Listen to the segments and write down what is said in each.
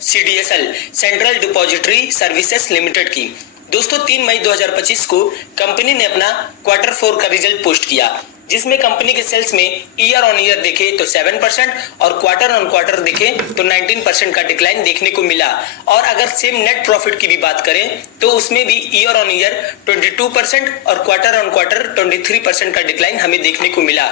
CDSL central depository services limited की। दोस्तों 3 मई 2025 को कंपनी ने अपना क्वार्टर 4 का रिजल्ट पोस्ट किया, जिसमें कंपनी के सेल्स में ईयर ऑन ईयर देखे तो 7% और क्वार्टर ऑन क्वार्टर देखे तो 19% का डिक्लाइन देखने को मिला। और अगर सेम नेट प्रॉफिट की भी बात करें तो उसमें भी ईयर ऑन ईयर 22% और क्वार्टर ऑन क्वार्टर 23% का डिक्लाइन हमें देखने को मिला।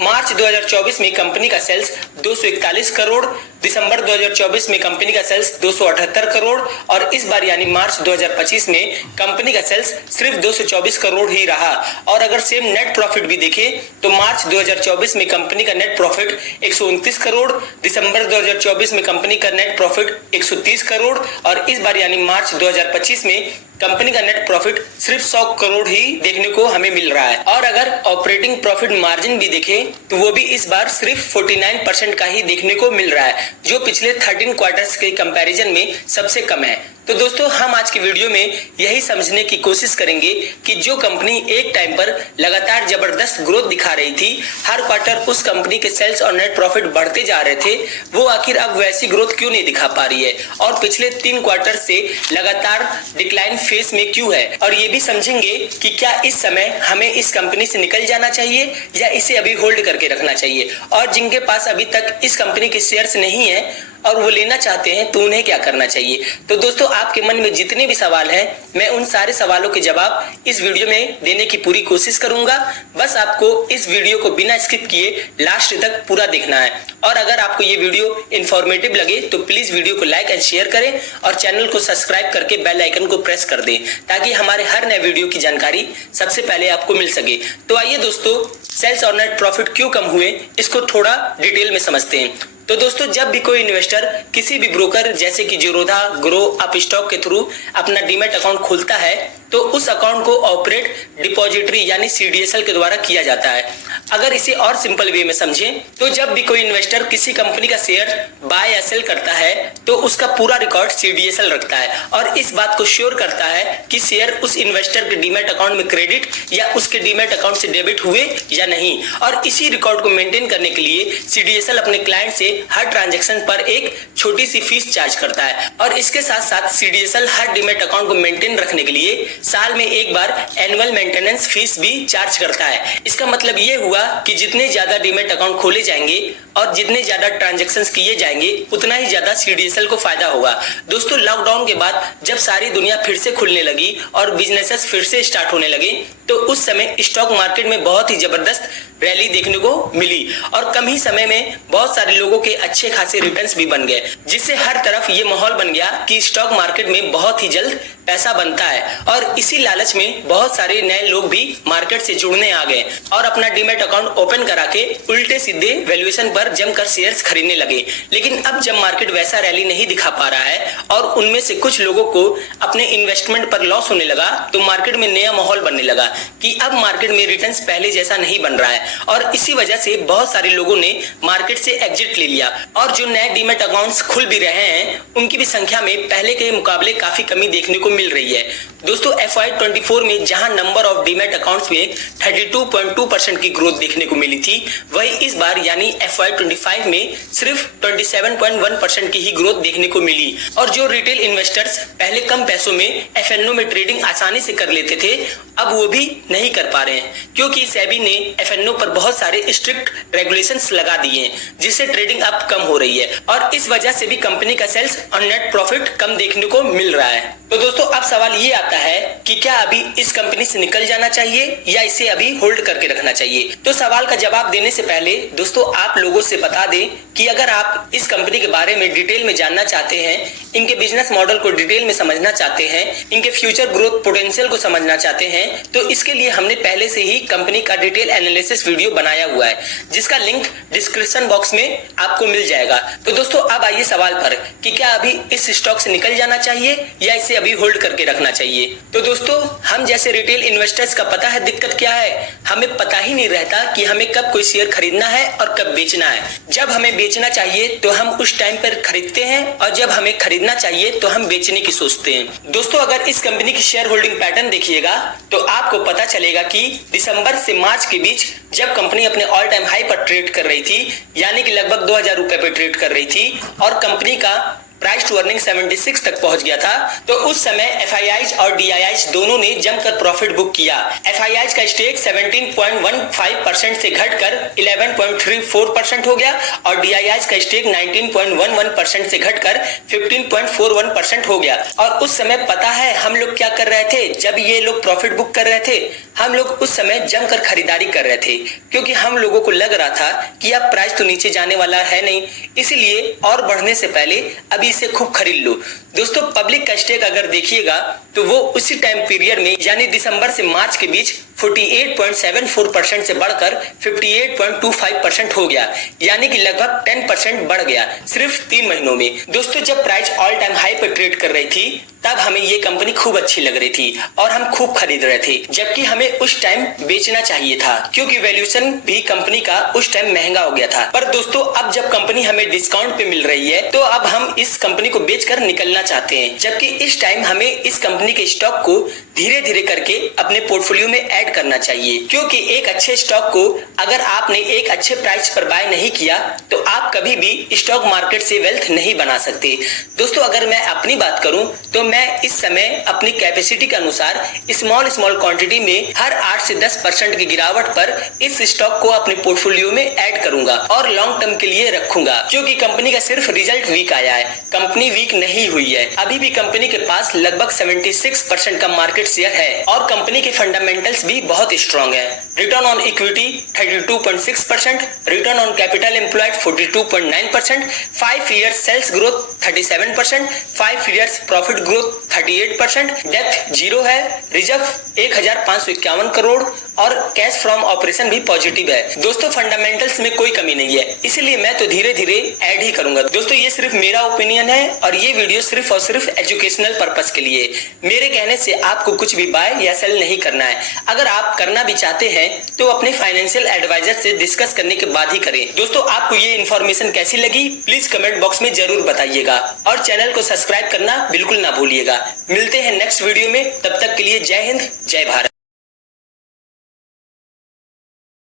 मार्च 2024 में कंपनी का सेल्स 241 करोड़, दिसंबर 2024 में कंपनी का सेल्स 278 करोड़ और इस बार यानी मार्च 2025 में कंपनी का सेल्स सिर्फ 224 करोड़ ही रहा। और अगर सेम नेट प्रॉफिट भी देखें तो मार्च 2024 में कंपनी का नेट प्रॉफिट 129 करोड़, दिसंबर 2024 में कंपनी का नेट प्रॉफिट 130 करोड़ और इस बार यानी मार्च 2025 में कंपनी का नेट प्रॉफिट सिर्फ 100 करोड़ ही देखने को हमें मिल रहा है। और अगर ऑपरेटिंग प्रॉफिट मार्जिन भी देखें तो वो भी इस बार सिर्फ 49% का ही देखने को मिल रहा है, जो पिछले 13 क्वार्टर्स के कंपैरिजन में सबसे कम है। तो दोस्तों हम आज की वीडियो में यही समझने की कोशिश करेंगे कि जो कंपनी एक टाइम पर लगातार जबरदस्त ग्रोथ दिखा रही थी, हर क्वार्टर उस कंपनी के सेल्स और नेट प्रॉफिट बढ़ते जा रहे थे, वो आखिर अब वैसी ग्रोथ क्यों नहीं दिखा पा रही है और पिछले 3 क्वार्टर से लगातार डिक्लाइन फेस में क्यों है। और ये भी समझेंगे कि क्या इस समय हमें इस कंपनी से निकल जाना चाहिए या इसे अभी होल्ड करके रखना चाहिए, और जिनके पास अभी तक इस कंपनी के शेयर्स नहीं है और वो लेना चाहते हैं तो उन्हें क्या करना चाहिए। तो दोस्तों आपके मन में जितने भी सवाल हैं, मैं उन सारे सवालों के जवाब इस वीडियो में देने की पूरी कोशिश करूंगा। बस आपको इस वीडियो को बिना स्किप किए लास्ट तक पूरा देखना है। और अगर आपको ये वीडियो इंफॉर्मेटिव लगे तो प्लीज वीडियो को लाइक एंड शेयर करें और चैनल को सब्सक्राइब करके बेल आइकन को प्रेस कर दें, ताकि हमारे हर नए वीडियो की जानकारी सबसे पहले आपको मिल सके। तो आइए दोस्तों, सेल्स और नेट प्रॉफिट क्यों कम हुए इसको थोड़ा डिटेल में समझते हैं। तो दोस्तों जब भी कोई इन्वेस्टर किसी भी ब्रोकर जैसे कि जीरोधा, ग्रो, अप स्टॉक के थ्रू अपना डीमैट अकाउंट खोलता है तो उस अकाउंट को ऑपरेट डिपॉजिटरी यानी सीडीएसएल के द्वारा किया जाता है। अगर इसे और सिंपल वे में समझें तो जब भी कोई इन्वेस्टर किसी कंपनी का शेयर बाय या सेल करता है तो उसका पूरा रिकॉर्ड सीडीएसएल रखता है और इस बात को श्योर करता है कि शेयर उस इन्वेस्टर के डीमैट अकाउंट में क्रेडिट या उसके डीमैट अकाउंट से डेबिट हुए या नहीं। और इसी रिकॉर्ड को मेंटेन करने के लिए सीडीएसएल अपने क्लाइंट से हर ट्रांजैक्शन पर एक छोटी सी फीस चार्ज करता है। और इसके साथ साथ सीडीएसएल हर डीमैट अकाउंट को मेंटेन रखने के लिए साल में एक बार एनुअल मेंटेनेंस फीस भी चार्ज करता है। इसका मतलब ये हुआ कि जितने ज्यादा डीमैट अकाउंट खोले जाएंगे और जितने ज्यादा ट्रांजैक्शंस किए जाएंगे उतना ही ज्यादा सीडीएसएल को फायदा होगा। दोस्तों लॉकडाउन के बाद जब सारी दुनिया फिर से खुलने लगी और बिजनेसेस फिर से स्टार्ट होने लगे तो उस समय स्टॉक मार्केट में बहुत ही जबरदस्त रैली देखने को मिली और कम ही समय में बहुत सारे लोगों के अच्छे खासे रिटर्न्स भी बन गए, जिससे हर तरफ ये माहौल बन गया कि स्टॉक मार्केट में बहुत ही जल्द पैसा बनता है। और इसी लालच में बहुत सारे नए लोग भी मार्केट से जुड़ने आ गए और अपना डीमैट अकाउंट ओपन करा के उल्टे सीधे वैल्यूएशन पर जमकर शेयर्स खरीदने लगे। लेकिन अब जब मार्केट वैसा रैली नहीं दिखा पा रहा है और उनमें से कुछ लोगों को अपने इन्वेस्टमेंट पर लॉस होने लगा तो मार्केट में नया माहौल बनने लगा कि अब मार्केट में रिटर्न्स पहले जैसा नहीं बन रहा है और इसी वजह से बहुत सारे लोगों ने मार्केट से एग्जिट ले लिया। और जो नए डीमैट अकाउंट्स खुल भी रहे हैं उनकी भी संख्या में पहले के मुकाबले काफी कमी देखने को मिल रही है। दोस्तों FY24 में जहां नंबर ऑफ डीमैट अकाउंट्स में 32.2% की ग्रोथ देखने को मिली थी, वही इस बार यानी FY25 में सिर्फ 27.1% की ही ग्रोथ देखने को मिली। और जो रिटेल इन्वेस्टर्स पहले कम पैसों में FNO में ट्रेडिंग आसानी से कर लेते थे, अब वो भी नहीं कर पा रहे हैं, क्योंकि सेबी ने FNO पर बहुत सारे स्ट्रिक्ट रेगुलेशंस लगा दिए हैं, जिससे ट्रेडिंग अब कम हो रही है और इस वजह से भी कंपनी का सेल्स और नेट प्रॉफिट कम देखने को मिल रहा है। तो दोस्तों अब सवाल ये आता है कि क्या अभी इस कंपनी से निकल जाना चाहिए या इसे अभी होल्ड करके रखना चाहिए। तो सवाल का जवाब देने से पहले दोस्तों आप लोगों से बता दें कि अगर आप इस कंपनी के बारे में डिटेल में जानना चाहते हैं, इनके बिजनेस मॉडल को डिटेल में समझना चाहते हैं, इनके फ्यूचर ग्रोथ पोटेंशियल को समझना चाहते हैं, तो इसके लिए हमने पहले से ही कंपनी का डिटेल एनालिसिस वीडियो बनाया हुआ है, जिसका लिंक डिस्क्रिप्शन बॉक्स में आपको मिल जाएगा। तो दोस्तों अब आइए सवाल पर कि क्या अभी इस स्टॉक से निकल जाना चाहिए या इसे अभी होल्ड करके रखना चाहिए। तो दोस्तों हम जैसे रिटेल इन्वेस्टर्स का पता है दिक्कत क्या है, हमें पता ही नहीं रहता कि हमें कब कोई शेयर खरीदना है और कब बेचना है। जब हमें बेचना चाहिए तो हम उस टाइम पर खरीदते हैं और जब हमें खरीदना चाहिए तो हम बेचने की सोचते हैं। दोस्तों अगर इस कंपनी की शेयर होल्डिंग पैटर्न देखिएगा तो आपको पता चलेगा कि दिसंबर से मार्च के बीच जब कंपनी अपने ऑल टाइम हाई पर ट्रेड कर रही थी, यानी कि लगभग 2000 रुपए पे ट्रेड कर रही थी और कंपनी का प्राइस टू अर्निंग 76 तक पहुंच गया था, तो उस समय एफआईआईज और डीआईआईज दोनों ने जमकर प्रॉफिट बुक किया। एफआईआईज का स्टेक 17.15% से घटकर 11.34% हो गया और डीआईआईज का स्टेक 19.11% से घटकर 15.41% हो गया। और उस समय पता है हम लोग क्या कर रहे थे? जब ये लोग प्रॉफिट बुक कर रहे थे, हम लोग उस समय जमकर खरीदारी कर रहे थे, क्योंकि हम लोगों को लग रहा था कि अब प्राइस तो नीचे जाने वाला है नहीं, इसलिए और बढ़ने से पहले अभी इसे खूब खरीद लो। दोस्तों, पब्लिक का स्टेक अगर देखिएगा तो वो उसी टाइम पीरियड में यानी दिसंबर से मार्च के बीच 48.74% से बढ़कर 58.25% हो गया, यानी कि लगभग 10% बढ़ गया सिर्फ 3 महीनों में। दोस्तों, जब प्राइस ऑल टाइम हाई पर ट्रेड कर रही थी तब हमें ये कंपनी खूब अच्छी लग रही थी और हम खूब खरीद रहे थे, जबकि हमें उस टाइम बेचना चाहिए था क्योंकि वैल्यूएशन भी कंपनी का उस टाइम महंगा हो गया था। पर दोस्तों, अब जब कंपनी हमें डिस्काउंट पे मिल रही है तो अब हम इस कंपनी को बेचकर निकलना चाहते हैं, जबकि इस टाइम हमें इस कंपनी के स्टॉक को धीरे धीरे करके अपने पोर्टफोलियो में ऐड करना चाहिए, क्योंकि एक अच्छे स्टॉक को अगर आपने एक अच्छे प्राइस पर बाय नहीं किया तो आप कभी भी स्टॉक मार्केट से वेल्थ नहीं बना सकते। दोस्तों, अगर मैं अपनी बात करूं तो मैं इस समय अपनी कैपेसिटी के अनुसार स्मॉल क्वांटिटी में हर 8 से 10% की गिरावट पर इस स्टॉक को अपने पोर्टफोलियो में ऐड करूंगा और लॉन्ग टर्म के लिए रखूंगा, क्योंकि कंपनी का सिर्फ रिजल्ट वीक आया है, कंपनी वीक नहीं हुई है। अभी भी कंपनी के पास लगभग 76% का मार्केट शेयर है और कंपनी के फंडामेंटल्स भी बहुत स्ट्रॉन्ग है। Return on equity 32.6%, return on capital employed 42.9%, 5 years sales growth 37%, 5 years profit growth 38%, depth 0 है, रिजर्व 1551 करोड़ और कैश फ्रॉम ऑपरेशन भी पॉजिटिव है। दोस्तों, फंडामेंटल्स में कोई कमी नहीं है, इसलिए मैं तो धीरे धीरे ऐड ही करूंगा। दोस्तों, ये सिर्फ मेरा ओपिनियन है और ये वीडियो सिर्फ और सिर्फ एजुकेशनल पर्पस के लिए। मेरे कहने से आपको कुछ भी बाय या सेल नहीं करना है। अगर आप करना भी चाहते हैं तो अपने फाइनेंशियल एडवाइजर से डिस्कस करने के बाद ही करें। दोस्तों, आपको ये इन्फॉर्मेशन कैसी लगी प्लीज कमेंट बॉक्स में जरूर बताइएगा और चैनल को सब्सक्राइब करना बिल्कुल ना भूलिएगा। मिलते हैं नेक्स्ट वीडियो में, तब तक के लिए जय हिंद, जय भारत।